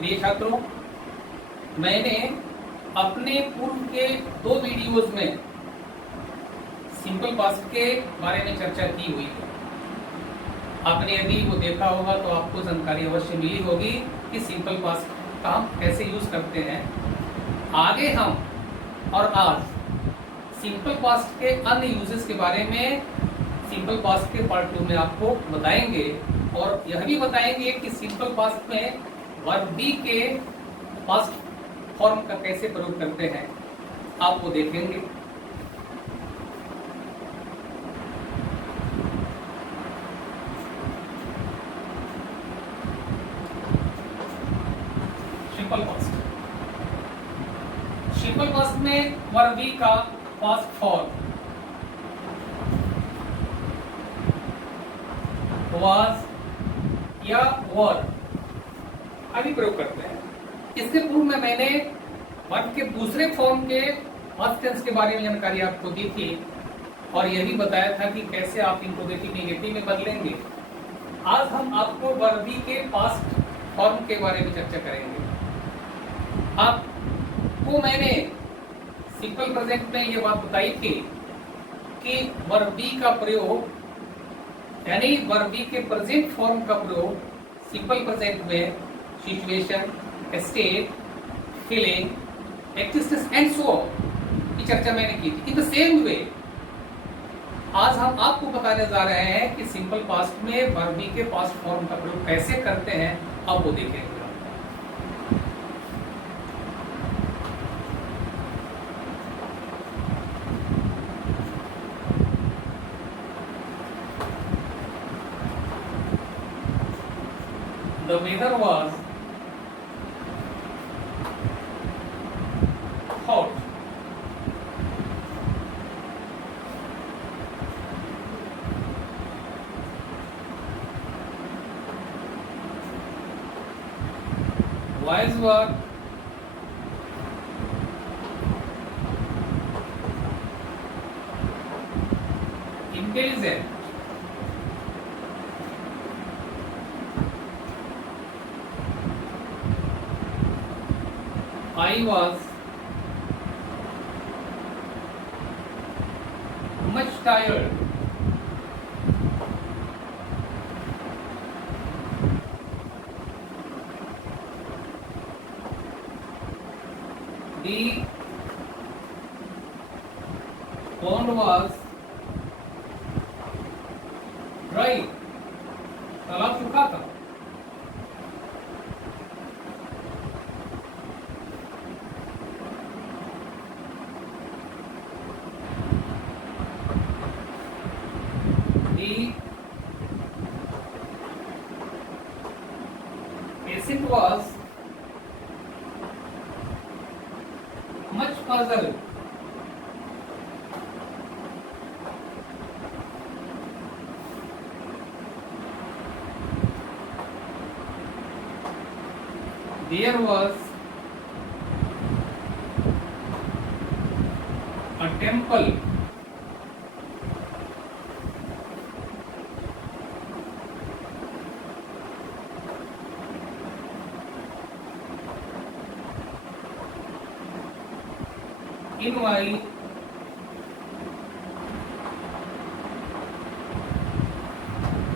प्रिय छात्रों, मैंने अपने पूर्व के 2 वीडियोस में सिंपल पास्ट के बारे में चर्चा की हुई है। आपने यदि वो देखा होगा तो आपको जानकारी अवश्य मिली होगी कि सिंपल पास्ट का हम कैसे यूज करते हैं। आगे हम और आज सिंपल पास्ट के अन्य यूजेस के बारे में सिंपल पास्ट के पार्ट 2 में आपको बताएंगे और यह भी बताएंगे कि सिंपल पास्ट में वर्ब बी के पास्ट फॉर्म का कैसे प्रयोग करते हैं, आप वो देखेंगे। सिंपल पास्ट, सिंपल पास्ट में वर्ब बी का पास्ट फॉर्म वाज या वर आदि प्रयोग करते हैं। इससे पूर्व में मैंने वर्ब के दूसरे फॉर्म के पास्ट टेंस के बारे में जानकारी आपको दी थी और यह भी बताया था कि कैसे आप इंट्रोगेटिव नेगेटिव में बदलेंगे। आज हम आपको वर्ब बी के पास्ट फॉर्म के बारे में चर्चा करेंगे। आपको मैंने सिंपल प्रेजेंट में ये बात बताई थी कि वर्ब बी का प्रयोग यानी वर्ब बी के प्रेजेंट फॉर्म का प्रयोग सिंपल प्रेजेंट में situation, state, feeling, existence and so on की चर्चा मैंने की थी। इन द सेम वे आज हम आपको बताने जा रहे हैं कि सिंपल पास्ट में वर्ब बी के पास्ट फॉर्म का प्रयोग कैसे करते हैं, अब वो देखेंगे। The weather was hot. Boys were intelligent. I was much tired. The pond was dry. तालाब सूखा था। It was much puzzled. There was a temple. In my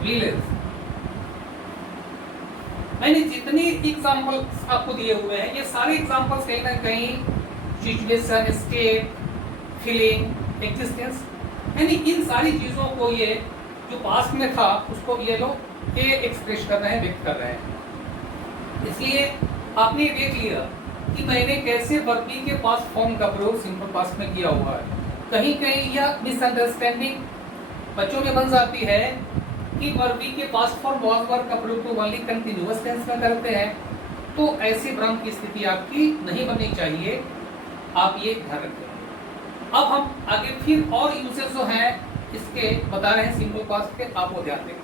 village, मैंने जितनी एग्जाम्पल्स आपको दिए हुए हैं ये सारे एग्जाम्पल्स कहीं ना कहीं सिचुएशन, स्टेट, फीलिंग, एक्सिस्टेंस यानी इन सारी चीजों को ये जो पास्ट में था उसको ये लोग ये एक्सप्रेस कर रहे हैं, व्यक्त कर रहे हैं। इसलिए आपने देख लिया कि मैंने कैसे वर्ब बी के पास्ट फॉर्म का प्रयोग सिंपल पास्ट में किया हुआ है। कहीं कहीं यह मिसअंडरस्टैंडिंग बच्चों में बन जाती है कि वर्ब बी के पास्ट फॉर्म वाज वर का प्रयोग तो ओनली कंटीन्यूअस टेंस में करते हैं, तो ऐसे भ्रम की स्थिति आपकी नहीं बननी चाहिए, आप ये ध्यान रखें। अब हम आगे फिर और यूजेस जो हैं इसके बता रहे हैं सिंपल पास्ट के, आप वो ध्यान देंगे।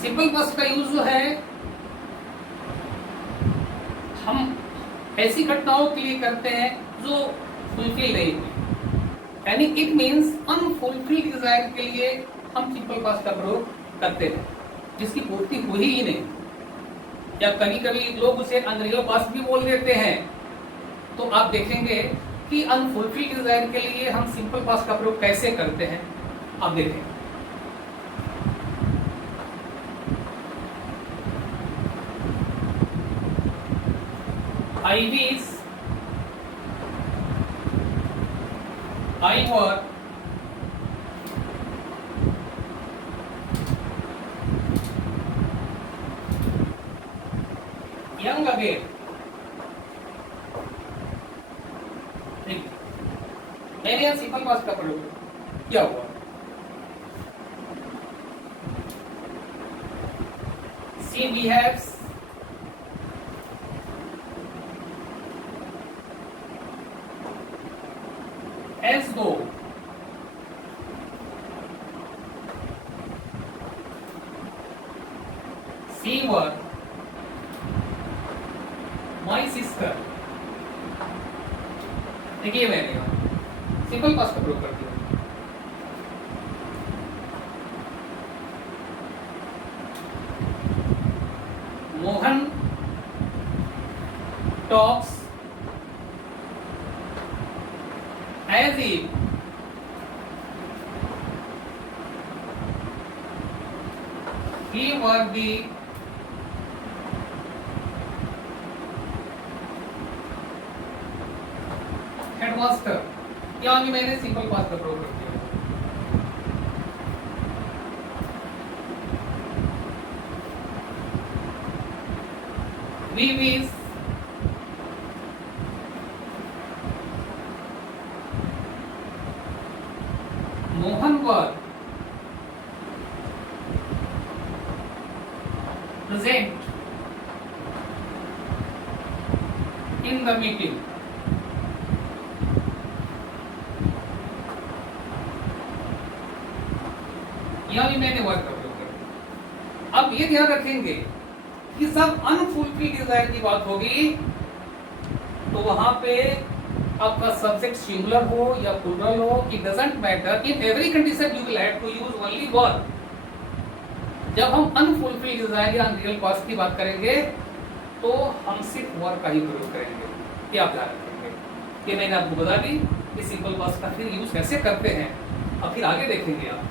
सिंपल पास्ट का यूज जो है हम ऐसी घटनाओं के लिए करते हैं जो फुलफिल नहीं हुई, यानी इट मीन्स अनफुलफिल्ड डिजायर के लिए हम सिंपल पास्ट का प्रयोग करते हैं, जिसकी पूर्ति हुई ही नहीं। या कभी कभी लोग उसे अनरियल पास्ट भी बोल देते हैं। तो आप देखेंगे कि अनफुलफिल्ड डिजायर के लिए हम सिंपल पास्ट का प्रयोग कैसे करते हैं, आप देखें। I wish I were young again। मैंने यहाँ सिंपल पास्ट का प्रयोग क्या हुआ, she behaves as though she were my sister। देखिए मैंने यहाँ सिंपल पास्ट का प्रयोग कर दिया। Mohan talks as if he were the headmaster. यहाँ भी मैंने सिंपल पास्ट का प्रयोग कर दिया। We wish Mohan were present in the meeting। यहाँ भी मैंने वर्ड का प्रयोग कर दिया। अब ये ध्यान रखेंगे कि सब अनफुलफिल्ड डिजायर की बात होगी तो वहां पे आपका सब्जेक्ट सिंगुलर हो या प्लूरल हो, it doesn't matter, in every condition you will have to use only were. जब हम अनफुलफिल्ड डिजायर या अनरियल पास्ट की बात करेंगे तो हम सिर्फ वर का ही प्रयोग करेंगे। ये आप ध्यान रखेंगे। ये मैंने आपको बता दी कि सिंपल पास्ट का फिर यूज कैसे करते हैं, अब फिर आगे देखेंगे आप।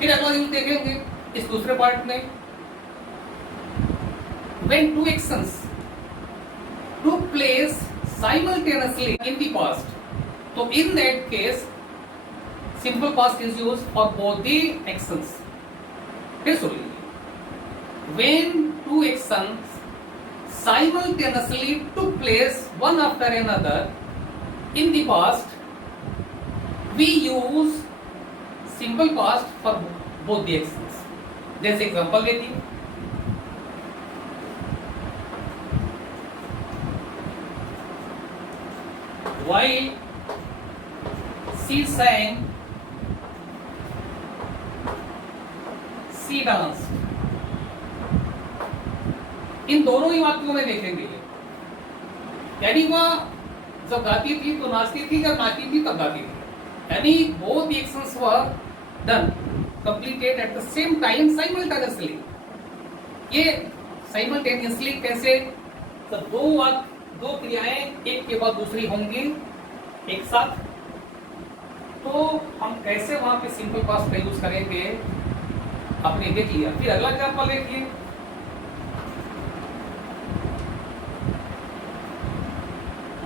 फिर अगला यूज देखेंगे इस दूसरे पार्ट में, when two actions took place simultaneously in the past, तो in that case simple past is used for both the actions। फिर सुन लीजिए, when two actions simultaneously took place one after another in the past, we use simple past for both the actions. जैसे example देती हूं, while she sang she danced। इन दोनों ही वाक्यों में देखेंगे, यानी वह जब गाती थी तो नाचती थी, जब नाचती थी तब गाती थी, यानी both the actions were done completed at the same time simultaneously। ये simultaneously कैसे, जब दो क्रियाएं एक के बाद दूसरी होंगी एक साथ, तो हम कैसे वहां पे सिंपल पास्ट का यूज करेंगे आपने देख लिया। फिर अगला एग्जांपल देखिए,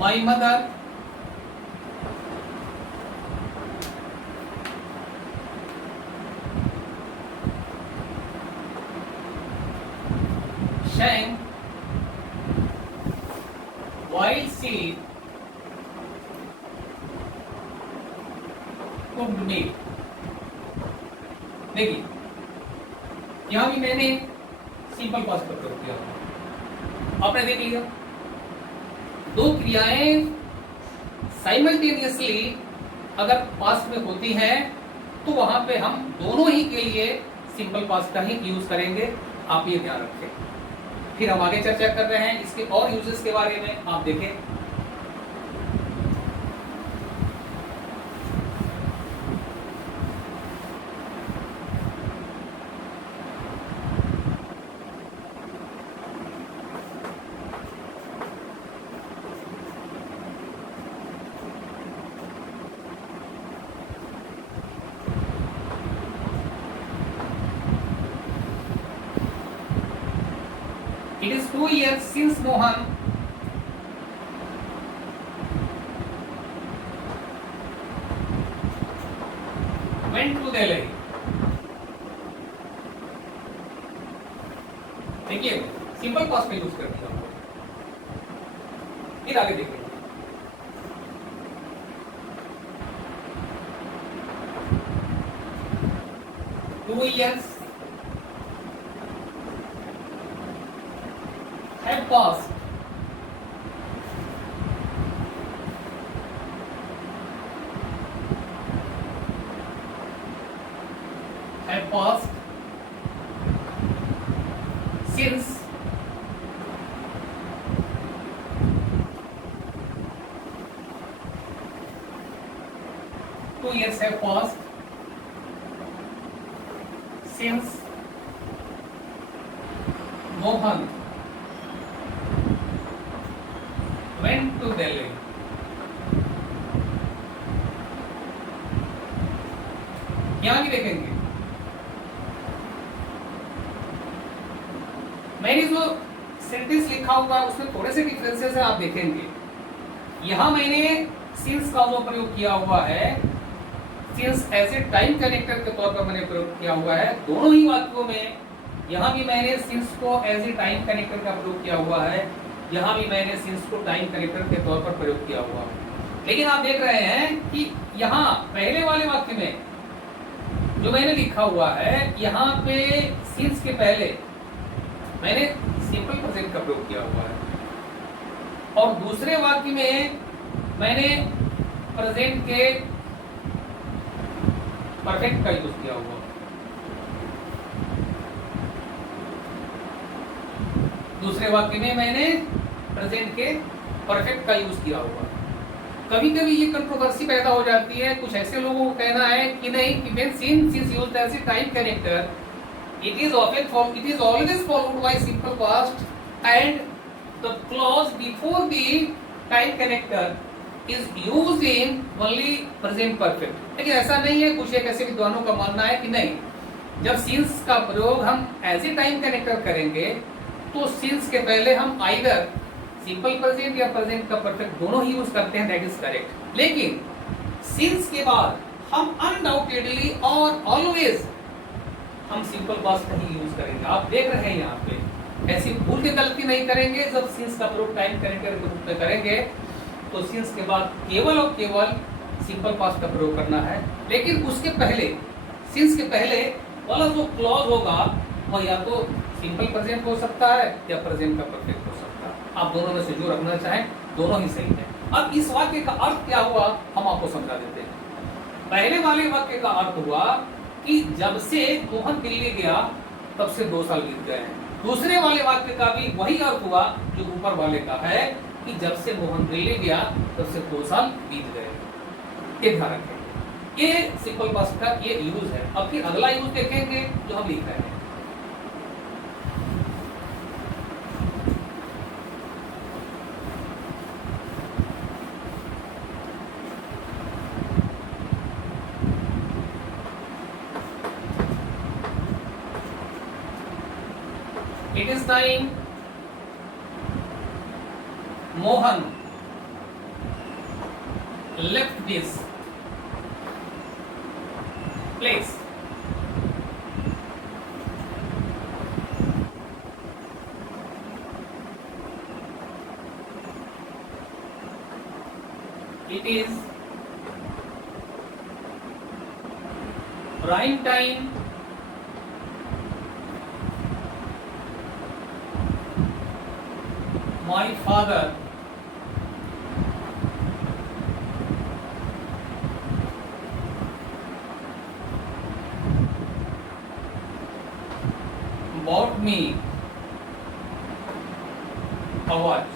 my mother sang while she cooked meat। देखिए यहां भी मैंने सिंपल पास्ट का प्रयोग किया, आपने देख लिया। दो क्रियाएं साइमल्टेनियसली अगर पास्ट में होती हैं तो वहां पे हम दोनों ही के लिए सिंपल पास्ट का ही यूज करेंगे, आप ये ध्यान रखें। फिर हम आगे चर्चा कर रहे हैं इसके और यूजेस के बारे में, आप देखें। It is 2 years since Mohan went to Delhi. देखिए सिंपल पास्ट में यूज कर दिया। फिर आगे देखिए, two years have passed since two years have passed since Mohan went to Delhi. यहां भी देखेंगे, मैंने जो सेंटेंस लिखा हुआ है उसमें थोड़े से डिफरेंसेस है, आप देखेंगे। यहां मैंने सिंस का जो प्रयोग किया हुआ है, since as a time connector के तौर पर मैंने प्रयोग किया हुआ है दोनों ही वाक्यों में। यहां भी मैंने सिंस को एज ए टाइम कनेक्टर का प्रयोग किया हुआ है, यहां भी मैंने सिंस को टाइम कनेक्टर के तौर पर प्रयोग किया हुआ है। लेकिन आप देख रहे हैं कि यहां पहले वाले वाक्य में जो मैंने लिखा हुआ है, यहां पे सिंस के पहले मैंने सिंपल प्रेजेंट का प्रयोग किया हुआ है और दूसरे वाक्य में मैंने प्रेजेंट के परफेक्ट का यूज किया हुआ। दूसरे वाक्य में मैंने प्रेजेंट के परफेक्ट का यूज किया हुआ। कभी कभी ये कंट्रोवर्सी पैदा हो जाती है, कुछ ऐसे लोगों को कहना है कि नहीं कि when since is used as a time connector it is always followed by simple past and the clause before the time connector is used in only present perfect। लेकिन ऐसा नहीं है, कुछ एक ऐसे विद्वानों का मानना है कि नहीं, जब सिंस का प्रयोग हम एज ए टाइम कनेक्टर करेंगे तो सिंस के पहले हम आइदर सिंपल प्रेजेंट या प्रेजेंट का परफेक्ट दोनों ही यूज करते हैं, दैट इज करेक्ट। लेकिन सिंस के बाद हम अनडाउटेडली और ऑलवेज हम सिंपल पास्ट नहीं यूज करेंगे। आप देख रहे हैं यहाँ पे ऐसी भूल की गलती नहीं करेंगे। जब सिंस का प्रयोग टाइम कनेक्टर के रूप में करेंगे तो सिंस के बाद केवल और केवल सिंपल पास्ट का प्रयोग करना है। लेकिन उसके पहले, सिंस के पहले वाला जो क्लॉज होगा वह या तो सिंपल प्रेजेंट हो सकता है या प्रेजेंट का परफेक्ट हो सकता है। आप दोनों में से जो रखना चाहें, दोनों ही सही है। अब इस वाक्य का अर्थ क्या हुआ हम आपको समझा देते हैं। पहले वाले वाक्य का अर्थ हुआ कि जब से मोहन दिल्ली गया तब से 2 साल बीत गए हैं। दूसरे वाले वाक्य का भी वही अर्थ हुआ जो ऊपर वाले का है कि जब से मोहन दिल्ली गया तब से 2 साल बीत गए। ये ध्यान रखें, ये सिंपल पास्ट का ये यूज है। अब फिर अगला यूज देखेंगे जो हम लिख रहे हैं। It is time Mohan left this place. It is prime time my father bought me a watch.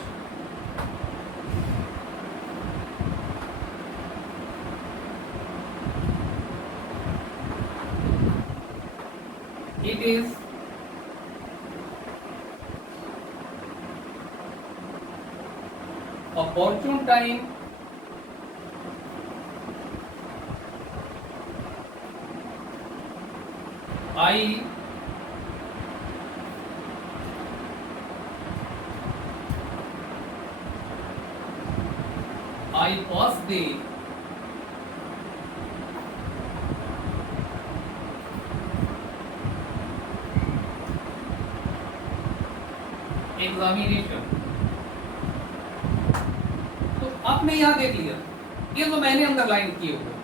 It is opportune time I pass the examination. तो आपने यहां देख लिया, ये जो मैंने अंडरलाइन किए हुए,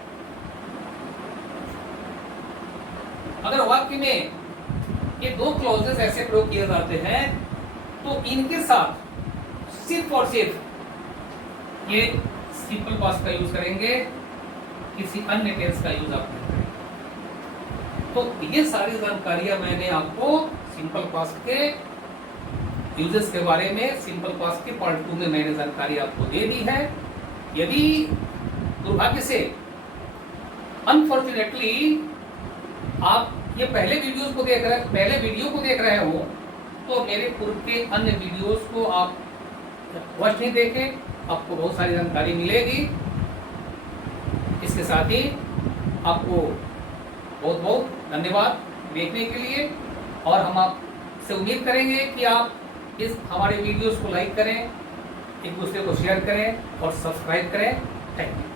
अगर वाक्य में ये दो क्लॉजेस ऐसे प्रयोग किए जाते हैं तो इनके साथ सिर्फ और सिर्फ ये सिंपल पास्ट का यूज करेंगे, किसी अन्य टेंस का यूज आप नहीं करेंगे। तो ये सारी जानकारियां मैंने आपको सिंपल पास्ट के यूजेस के बारे में सिंपल पास्ट के पार्ट 2 में मैंने जानकारी आपको दे दी है। यदि दुर्भाग्य से अनफॉर्चुनेटली आप ये पहले वीडियो को देख रहे हो तो मेरे पूर्व के अन्य वीडियोस को आप वॉच नहीं देखें, आपको बहुत सारी जानकारी मिलेगी। इसके साथ ही आपको बहुत बहुत धन्यवाद देखने के लिए, और हम आपसे उम्मीद करेंगे कि आप इस हमारे वीडियोस को लाइक करें, एक दूसरे को शेयर करें और सब्सक्राइब करें। Thank you.